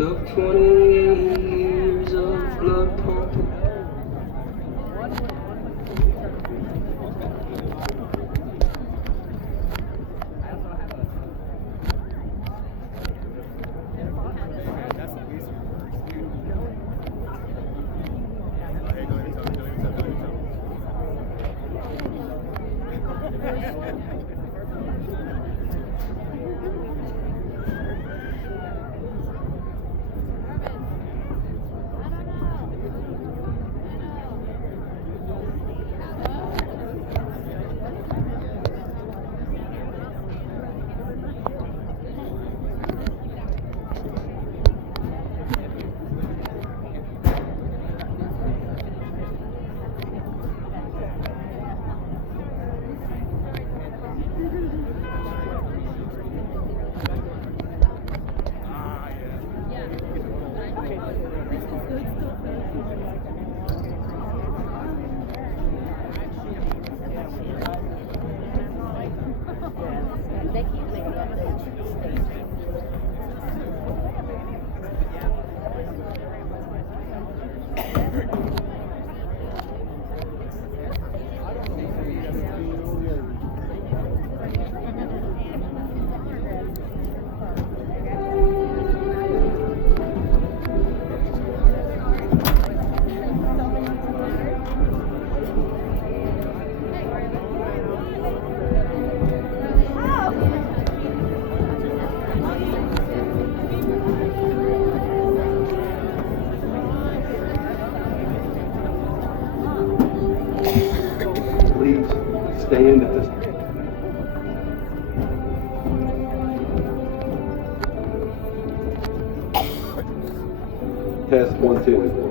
Took 20 years of blood pumping. Please stand at this. Test 1, 2.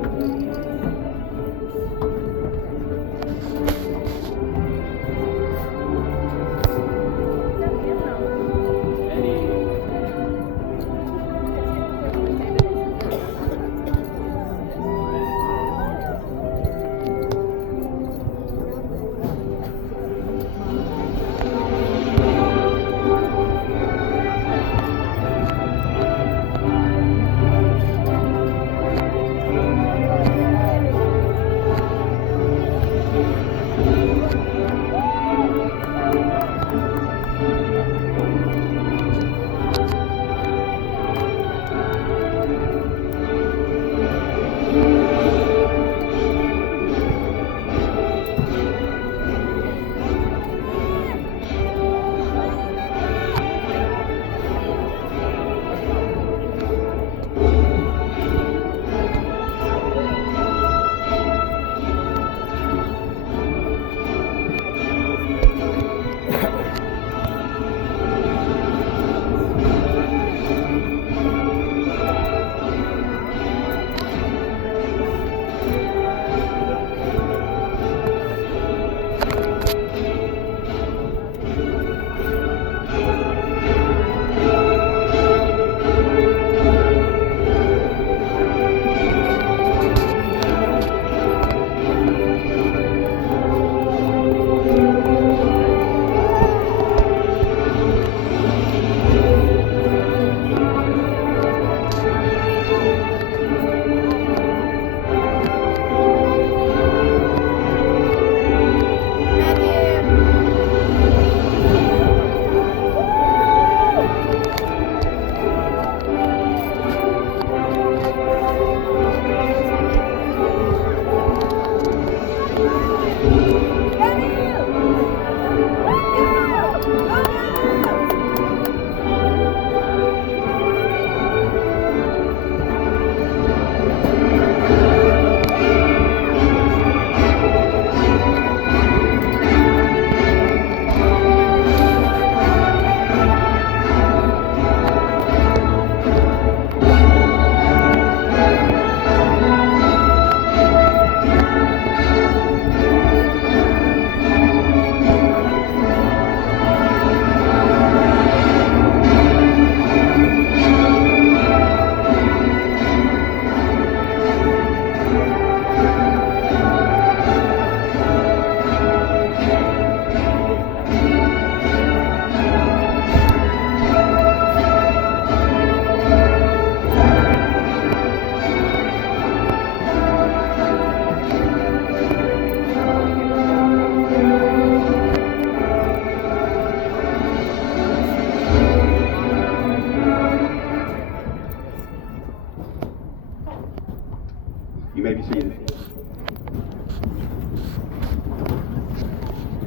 You may be seated.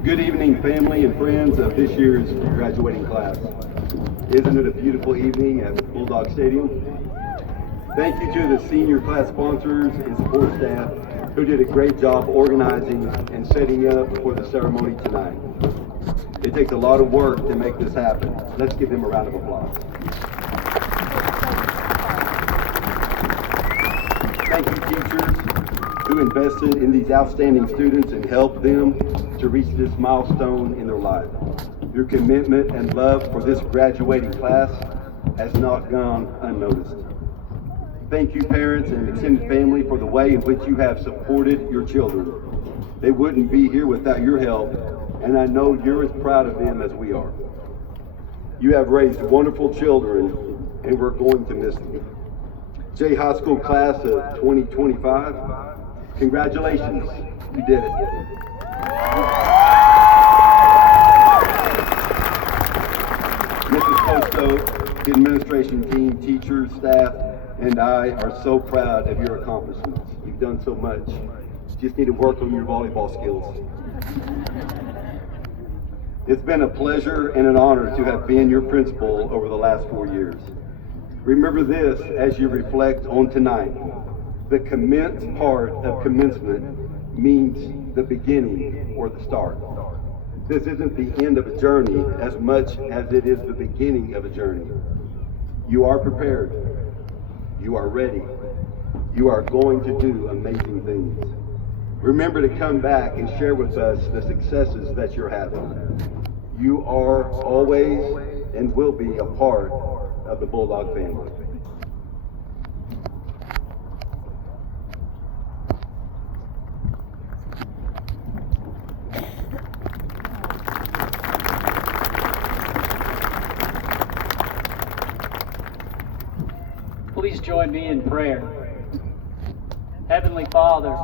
Good evening, family and friends of this year's graduating class. Isn't it a beautiful evening at Bulldog Stadium? Thank you to the senior class sponsors and support staff who did a great job organizing and setting up for the ceremony tonight. It takes a lot of work to make this happen. Let's give them a round of applause. Thank you, teachers, who invested in these outstanding students and helped them to reach this milestone in their life. Your commitment and love for this graduating class has not gone unnoticed. Thank you, parents and extended family, for the way in which you have supported your children. They wouldn't be here without your help, and I know you're as proud of them as we are. You have raised wonderful children, and we're going to miss them. Jay High School class of 2025, congratulations, you did it. Mrs. Posto, the administration team, teachers, staff, and I are so proud of your accomplishments. You've done so much. You just need to work on your volleyball skills. It's been a pleasure and an honor to have been your principal over the last 4 years. Remember this as you reflect on tonight. The commence part of commencement means the beginning or the start. This isn't the end of a journey as much as it is the beginning of a journey. You are prepared. You are ready. You are going to do amazing things. Remember to come back and share with us the successes that you're having. You are always and will be a part of the Bulldog family. Please join me in prayer. Heavenly Father,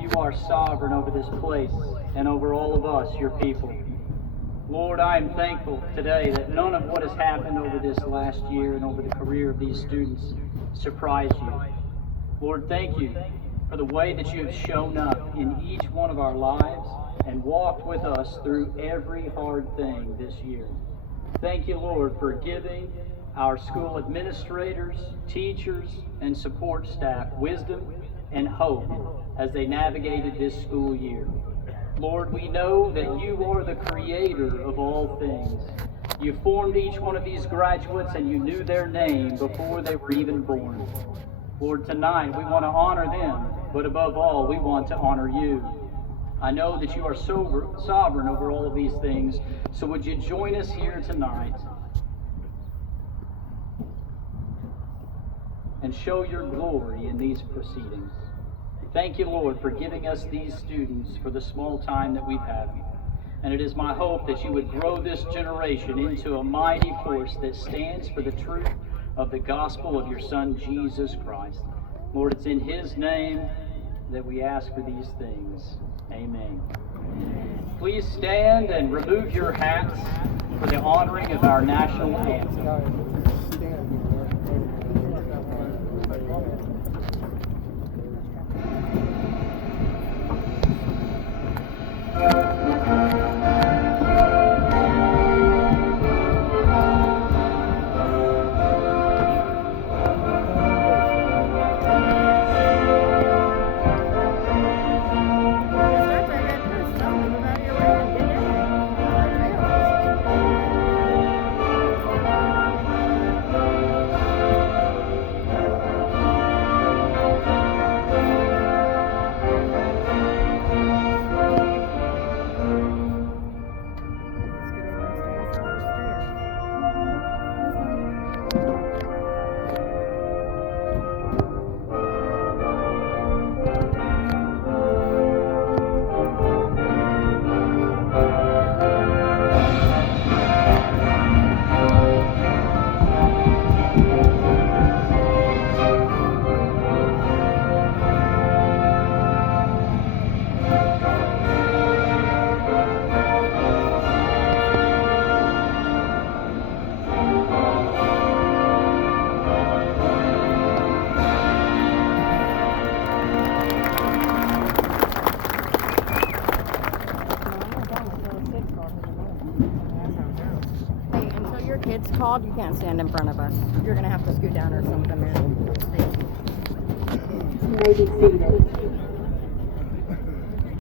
you are sovereign over this place and over all of us, your people. Lord, I am thankful today that none of what has happened over this last year and over the career of these students surprised you. Lord, thank you for the way that you have shown up in each one of our lives and walked with us through every hard thing this year. Thank you, Lord, for giving our school administrators, teachers, and support staff wisdom and hope as they navigated this school year. Lord, we know that you are the creator of all things. You formed each one of these graduates and you knew their name before they were even born. Lord, tonight we want to honor them, but above all, we want to honor you. I know that you are sovereign over all of these things, so would you join us here tonight and show your glory in these proceedings. Thank you, Lord, for giving us these students for the small time that we've had. And it is my hope that you would grow this generation into a mighty force that stands for the truth of the gospel of your Son, Jesus Christ. Lord, it's in his name that we ask for these things. Amen. Please stand and remove your hats for the honoring of our national anthem. kid's called, you can't stand in front of us. You're going to have to scoot down or something, man. You may be seated.